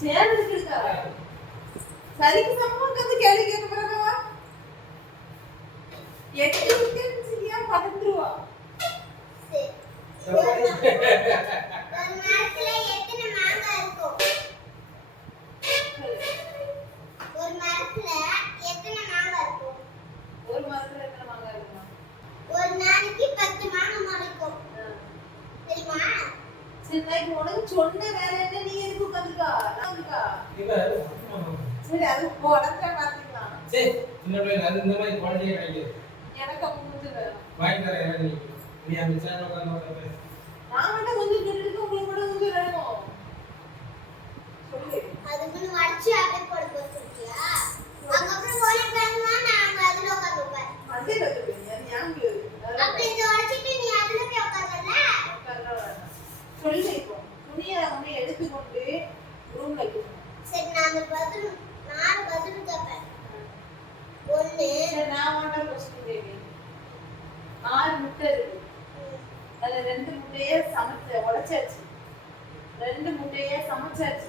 சேர் இருக்கா சரிக்கு சமமா வந்து கேள்வி கேட்க போறவா 8 நிமிஷம் சரியா படுத்துருவா சரி ஒரு மரத்துல எத்தனை மாங்காய் இருக்கும் ஒரு மரத்துல எத்தனை மாங்காய் இருக்கும் ஒரு மரத்துல எத்தனை மாங்காய் இருக்கும் ஒரு நாளைக்கு 10 மாங்காய் முளைக்கும் தெரியுமா சரி நான் உனக்கு சொன்ன வேலை என்ன நீ எதுக்கு உட்கார்ந்துக்கா நான்க்கா சரி அது உடனே பாத்துக்கலாம் சரி சின்ன பையன் அது இந்த மாதிரி குழந்தைய வாங்கி எனக்கு அப்ப கொஞ்சம் வாங்கி தரேன் எனக்கு நீ அந்த சேனல் உட்கார்ந்து நான் மட்டும் கொஞ்சம் சொல்லிட்டு உங்களுக்கு மட்டும் கொஞ்சம் வேணும் சொல்லு அது கொஞ்சம் வடிச்சு அப்படியே போட சொல்றியா அதுக்கப்புறம் கோலி பேசுனா நான் அதுல உட்கார்ந்து உட்கார் அதே கத்துப்பீங்க அது யாங்க அப்படியே இத வடிச்சிட்டு நீ அதுல போய் உட்கார்றல உட்கார்றல சொல்லு இப்போ துணியை வந்து எடுத்து கொண்டு ரூம்ல வைக்கணும் சரி நான் பதில் கேட்பேன் ஒண்ணு சரி நான் உன்கிட்ட क्वेश्चन கேட்கிறேன் 6 முட்டை இருக்கு அதுல 2 முட்டையை உடைச்சாச்சு 2 முட்டையை சமைச்சாச்சு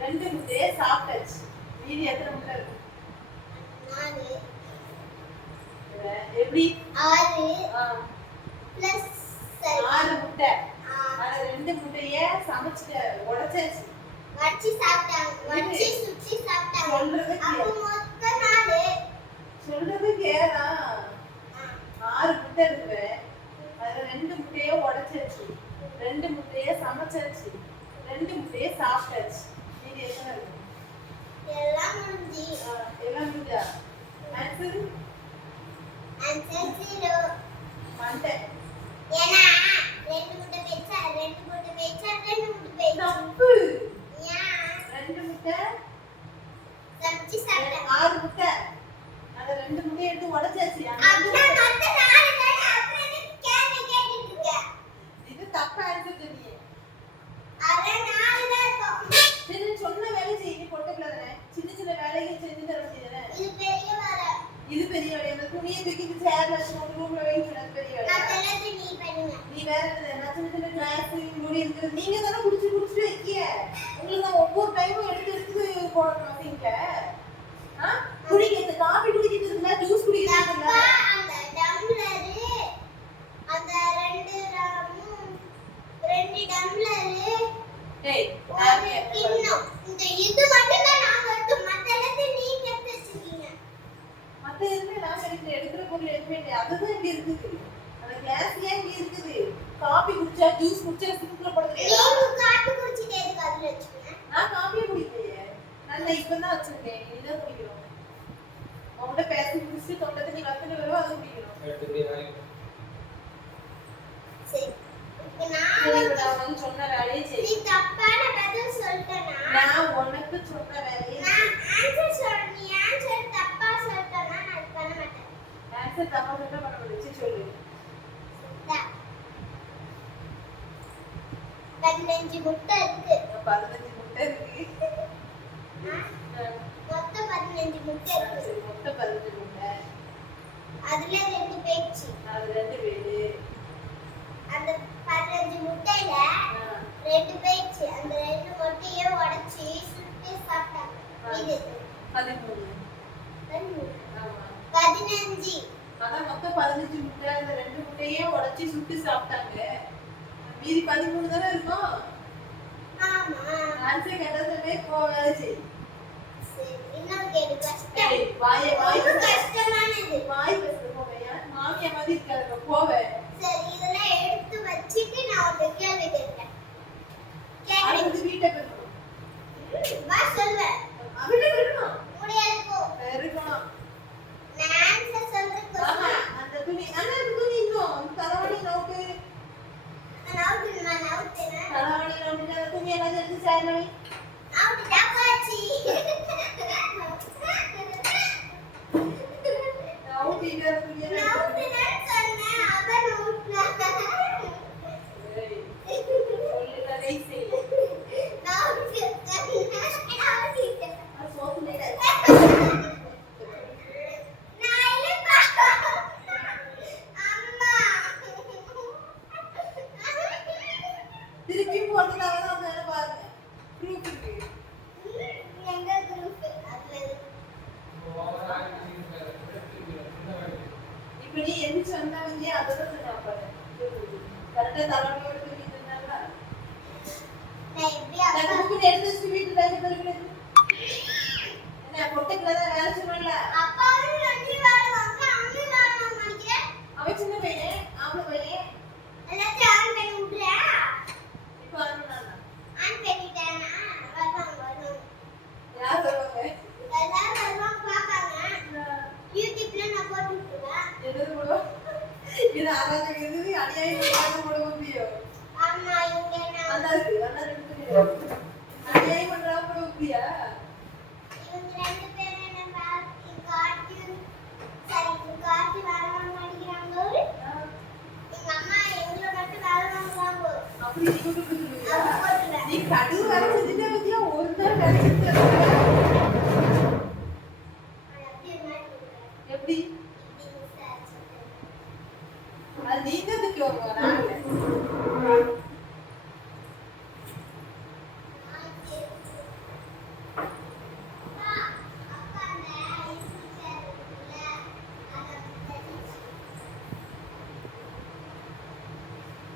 2 முட்டையை சாப்பிட்டாச்சு மீதி எத்தனை முட்டை இருக்கு 4 எப்படி 6 பிளஸ் 6 முட்டை அதுல 2 முட்டையை சமைச்சிட்டு உடைச்சாச்சு வச்சி சாப்பிட்டாங்க வச்சி சுச்சி சாப்பிட்டாங்க சொல்றது அப்ப மொத்தம் 4 சொல்றது கேளா 6 முட்டை இருக்கு அதுல 2 முட்டையை உடைச்சாச்சு 2 முட்டையை சமைச்சாச்சு 2 முட்டையை சாப்பிட்டாச்சு மீதி எத்தனை இருக்கு எல்லாம் முடிஞ்சா ஆன்சர் 0 மண்டை ஏனா 2 முட்டை வெச்சா 2 முட்டை வெச்சா 2 முட்டை வெச்சா தப்பு ஏன் 2 முட்டை சமைச்சு சாப்பிட்டேன் 6 முட்டை அத 2 முட்டையை எடுத்து உடைச்சாச்சு அப்ப மொத்த 4 தான அப்புறம் என்ன கேள்வி கேட்டிட்டு இருக்க இது தப்பா ஆன்சர் சொன்னீங்க அரை 4 தான் இருக்கும் சரி சொன்ன வேலை செய்ய போட்டல தானே சின்ன சின்ன வேலைகள் செஞ்சு தர வேண்டியதானே இது பெரிய வேலை அந்த துணியை தூக்கி சேர்ல வச்சு ரூம்ல வைங்க அது பெரிய வேலை அதெல்லாம் நீ பண்ணுங்க நீ வேற என்ன சின்ன சின்ன கிளாஸ் முடி இருக்கு நீங்க தான குடிச்சு வைக்கிய உங்களுக்கு நான் ஒவ்வொரு டைமும் எடுத்து போடணும் சிங்க்ல குடிக்கிறது காபி குடிக்கிறது இல்ல ஜூஸ் குடிக்கிறது இல்ல அந்த டம்ளர் அந்த 2 டம்ளர் டேய் இன்னும் இந்த இது மட்டும் தான் நான் எடுத்து மத்த எல்லாத்தையும் நீங்க எடுத்து வச்சிருக்கீங்க மத்த எதுமே நான் எடுக்கிற பொருள் எதுமே இல்ல அதுதான் இங்க இருக்குது அந்த கிளாஸ் ஏன் இங்க இருக்குது காபி குடிச்சா ஜூஸ் குடிச்சா சிங்க்ல போடுறது நீங்க காபி குடிச்சிட்டே எதுக்கு அதுல வச்சிருக்கீங்க நான் காபி குடிக்கலையே நான் இப்பதான் வச்சிருக்கேன் நீ தான் குடிக்கணும் உன்கிட்ட பேசி முடிச்சு தொண்டை தண்ணி வத்தன வரவோ அது குடிக்கணும் சரி நான் சொன்ன வேலையை செய் நீ தப்பான பதில் சொல்றேனா நான் உனக்கு சொன்ன வேலையை நான் ஆன்சர் சொல்றேன் நீ ஆன்சர் தப்பா சொல்றேனா நான் பண்ண மாட்டேன் ஆன்சர் தப்பா சொல்றேனா பண்ண மாட்டேன் சொல்லு 15 முட்டை இருக்கு 15 முட்டை இருக்கு மொத்தம் 15 முட்டை இருக்கு மொத்தம் 15 முட்டை அதுல 2 பேச்சு அது 2 பேரு அந்த 15 முட்டையில 2 பேச்சு அந்த 2 முட்டையை உடைச்சி சுட்டு சாப்பிட்டாங்க இது 13 ஆமா 15 அதான் மொத்தம் 15 முட்டை அந்த 2 முட்டையை உடைச்சி சுட்டு சாப்பிட்டாங்க மீதி 13 தானே இருக்கும் ஆமா ஆன்சர் கேட்டதே போவே சரி இன்னும் கேடு கஷ்டம் வாய் கஷ்டமானது வாய் பேசுறது போவேயா மாமியா மாதிரி இருக்காத போவே சரி இதெல்லாம் எடுத்து வச்சிட்டு நான் ஒரு கேள்வி கேட்கிறேன் கேக்குறது வீட்டை பேசணும் வா சொல்றேன் அவளே இருக்கணும் முடியாது போ இருக்கணும் நான் ஆன்சர் சொல்றேன் ஆமா அந்த துணி இன்னும் தலவாணி நோக்கு தலவாணி நோக்கு துணி எல்லாம் எடுத்து சேரணும் அவுட் டப்பாச்சி அவுட் இங்க துணி எல்லாம் சொன்னேன் அவன் ஊட்னா சொல்லு கதை செய் நான் திருப்பி போட்டதால தான் பாருங்க ப்ரூஃப் இருக்கு நீ எந்திரிச்சு வந்தாங்க அதான் சொன்னாங்க கரெக்டா தலைவலியோட தூங்கிட்டு இருந்தாங்க. எடுத்து வீட்டுல என்ன பொட்டுக்குள்ளதான் வேலை சொன்னல அவன் சின்ன பையன் ஆம்பளை பையன் எல்லாத்தையும் ஆன் பண்ணி விடுறேன். இப்ப வரணும் ஆன் பண்ணிட்டேன்னா வருவாங்க. யார் வருவாங்க? எல்லாரும் வருவாங்க பார்ப்பாங்க. யூடியூப்ல நான் போட்டு விட்டுருவேன். எது போடுவோம்? இது அழகாக இது அநியாயம் போட முடியும். ஆமா இங்க நான் அநியாயம் பண்றா போட முடியா? இவங்க ரெண்டு பேரும் என்ன காட்டி காட்டி வரணும் மாட்டேங்கிறாங்க. எங்க அம்மா எங்களை மட்டும் வேலை வாங்குவாங்க. அப்படி நீ கொண்டு கொடுத்துருவியா? நீ கடுவு வேலை செஞ்சுட்டே பத்தியா ஒரு நாள் வேலை செஞ்சு எப்படி அது நீங்க அதுக்கு வருவா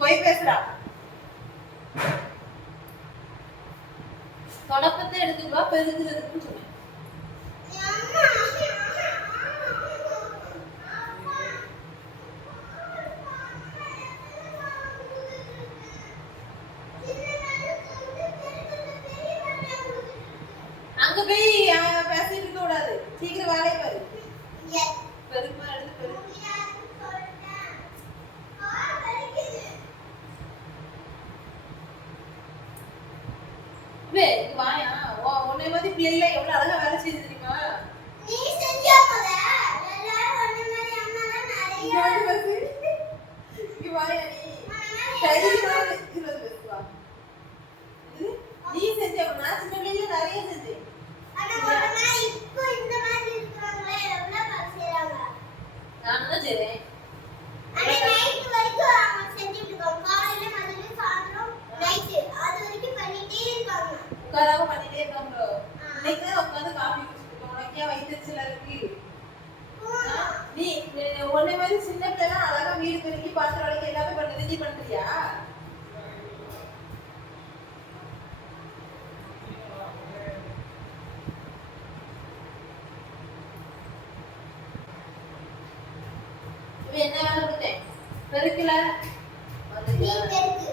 போய் பேசுறா தொடக்கத்தை எடுத்துட்டு வா பெருக்கிறதுக்கு சொன்னேன். அங்க போய் பேசிட்டு இருக்க கூடாது. சீக்கிரம் வேலையை பாரு. பெருமா எடுத்து பெரு வாயா உன்னை மாதிரி பிள்ளை எவ்வளவு அழகா வேலை செய்து தெரியுமா? நீ செஞ்சியா போல எல்லாரும் ஒண்ணு மாதிரி அம்மா தான் நிறைய இங்க வாயா நீ தைரியமா இருக்கிறது பேசுவா. நீ செஞ்ச நான் சின்ன பிள்ளைல நிறைய செஞ்சேன். ஆனா ஒரு மாதிரி இப்போ இந்த மாதிரி இருக்காங்களே எவ்வளவு பால் செய்றாங்க. நான் தான் செய்றேன். ஆனா நைட் வரைக்கும் அவங்க செஞ்சுட்டு இருக்காங்க. காலையில மதியம் சாயந்தரம் நைட் அது வரைக்கும் பண்ணிட்டே இருக்காங்க. உட்காராம பண்ணிட்டே இருக்காங்க. இன்னைக்கு தான் உட்காந்து காபி குடிச்சிட்டு உனக்கே வயிற்றுச்சல இருக்கு. நீ ஒன்னே மாதிரி சின்ன பிள்ளைலாம் அழகா வீடு பெருக்கி பாத்திரம் வளைக்க எல்லாமே பண்ணுது. நீ பண்றியா? என்ன வேலை கொடுத்தேன் பெருக்கல நீ பெருக்கு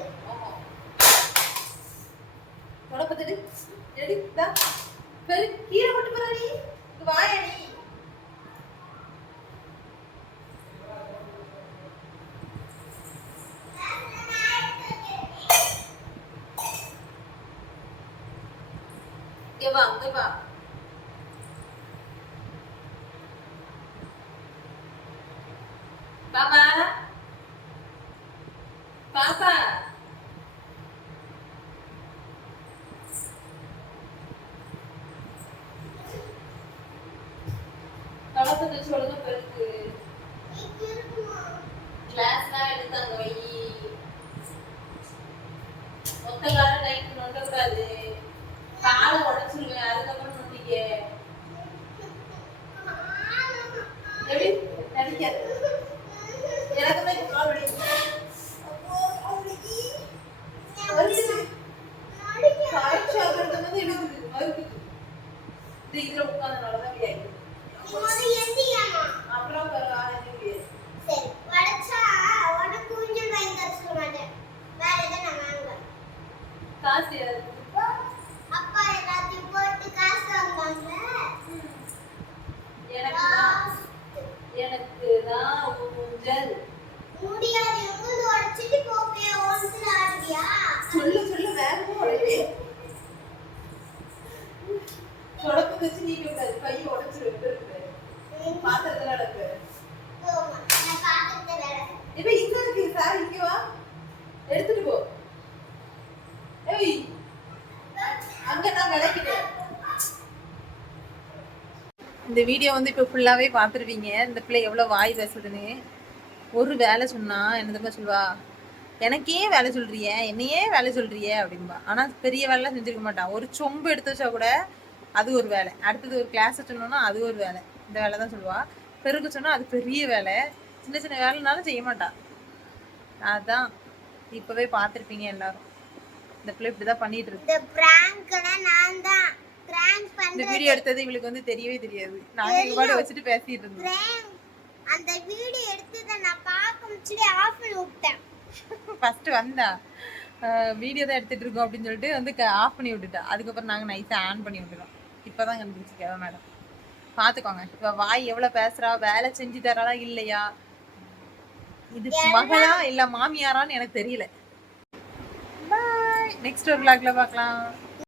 தொடப்பத்துட்டு எடுத்தா பெரு கீரை போட்டு போறா நீ வாயா நீ இங்க வா இங்க வா பாப்பா பாப்பா தொடப்பத்தை சொல்லுங்க பெருக்கு கிளாஸ்லாம் எடுத்தாங்க வை மொத்தக்கார நைட் நோண்டக்கூடாது காலை உடச்சிருவேன் அதுக்கப்புறம் நோண்டிக்க எப்படி நடிக்காது எனக்குமே கால் இதுல உட்கார்ந்தனாலதான் அப்புறம் சரி வடச்சா உனக்கு ஊஞ்சல் வாங்கி தர சொல்ல மாட்டேன் வேற எதாவது நான் வாங்குவேன் காசு அப்பா எல்லாத்தையும் போட்டு காசு வாங்குவாங்க எனக்கு தான் ஊஞ்சல் முடியாது எங்குது உடைச்சிட்டு போப்பே ஒன்றுல ஆடுவியா சொல்லு சொல்லு வேகமா உடைவே தொடப்பு வச்சு நீக்க கூடாது கை உடைச்சிரு பாத்திரத்துல நடக்கு நான் பாத்திரத்தை வேலை இப்ப இங்க இருக்கு சார் இங்க வா எடுத்துட்டு போ ஏய் அங்க நான் விளக்கிட்டேன். இந்த வீடியோ வந்து இப்போ ஃபுல்லாகவே பார்த்துருவீங்க. இந்த பிள்ளை எவ்வளோ வாய் பேசுதுன்னு. ஒரு வேலை சொன்னால் என்னதுமா சொல்வா, எனக்கே வேலை சொல்கிறிய என்னையே வேலை சொல்கிறிய அப்படின்பா. ஆனால் பெரிய வேலைலாம் செஞ்சுருக்க மாட்டான். ஒரு சொம்பு எடுத்து வச்சா கூட அது ஒரு வேலை. அடுத்தது ஒரு கிளாஸை சொன்னோன்னா அது ஒரு வேலை. இந்த வேலை தான் சொல்லுவாள். பெருக்க சொன்னால் அது பெரிய வேலை. சின்ன சின்ன வேலைனாலும் செய்ய மாட்டா. அதான் இப்பவே பார்த்துருப்பீங்க எல்லாரும். இந்த பிள்ளை இப்படிதான் பண்ணிட்டு இருக்கு. இந்த பிராங்க்னா நான் தான் பிராங்க் இந்த பண்றது. வீடியோ எடுத்தது இவளுக்கு வந்து தெரியவே தெரியாது. நாங்க இவளோட வச்சுட்டு பேசிட்டு இருந்தோம். பிராங்க் அந்த வீடியோ எடுத்தத நான் பார்க்க முடியல, ஆஃப் பண்ணி விட்டேன். ஃபர்ஸ்ட் வந்தா வீடியோ தான் எடுத்துட்டு இருக்கோம் அப்படின்னு சொல்லிட்டு வந்து ஆஃப் பண்ணி விட்டுட்டா. அதுக்கப்புறம் நாங்க நைஸா ஆன் பண்ணி விட்டுட்டோம். இப்பதான் கண்டுபிடிச்சிக்கோ மேடம். பாத்துக்கோங்க இப்ப வாய் எவ்வளவு பேசுறா, வேலை செஞ்சு தராளா இல்லையா, இது மகளா இல்ல மாமியாரான்னு எனக்கு தெரியல. பாய், நெக்ஸ்ட் ஒரு vlogல பார்க்கலாம்.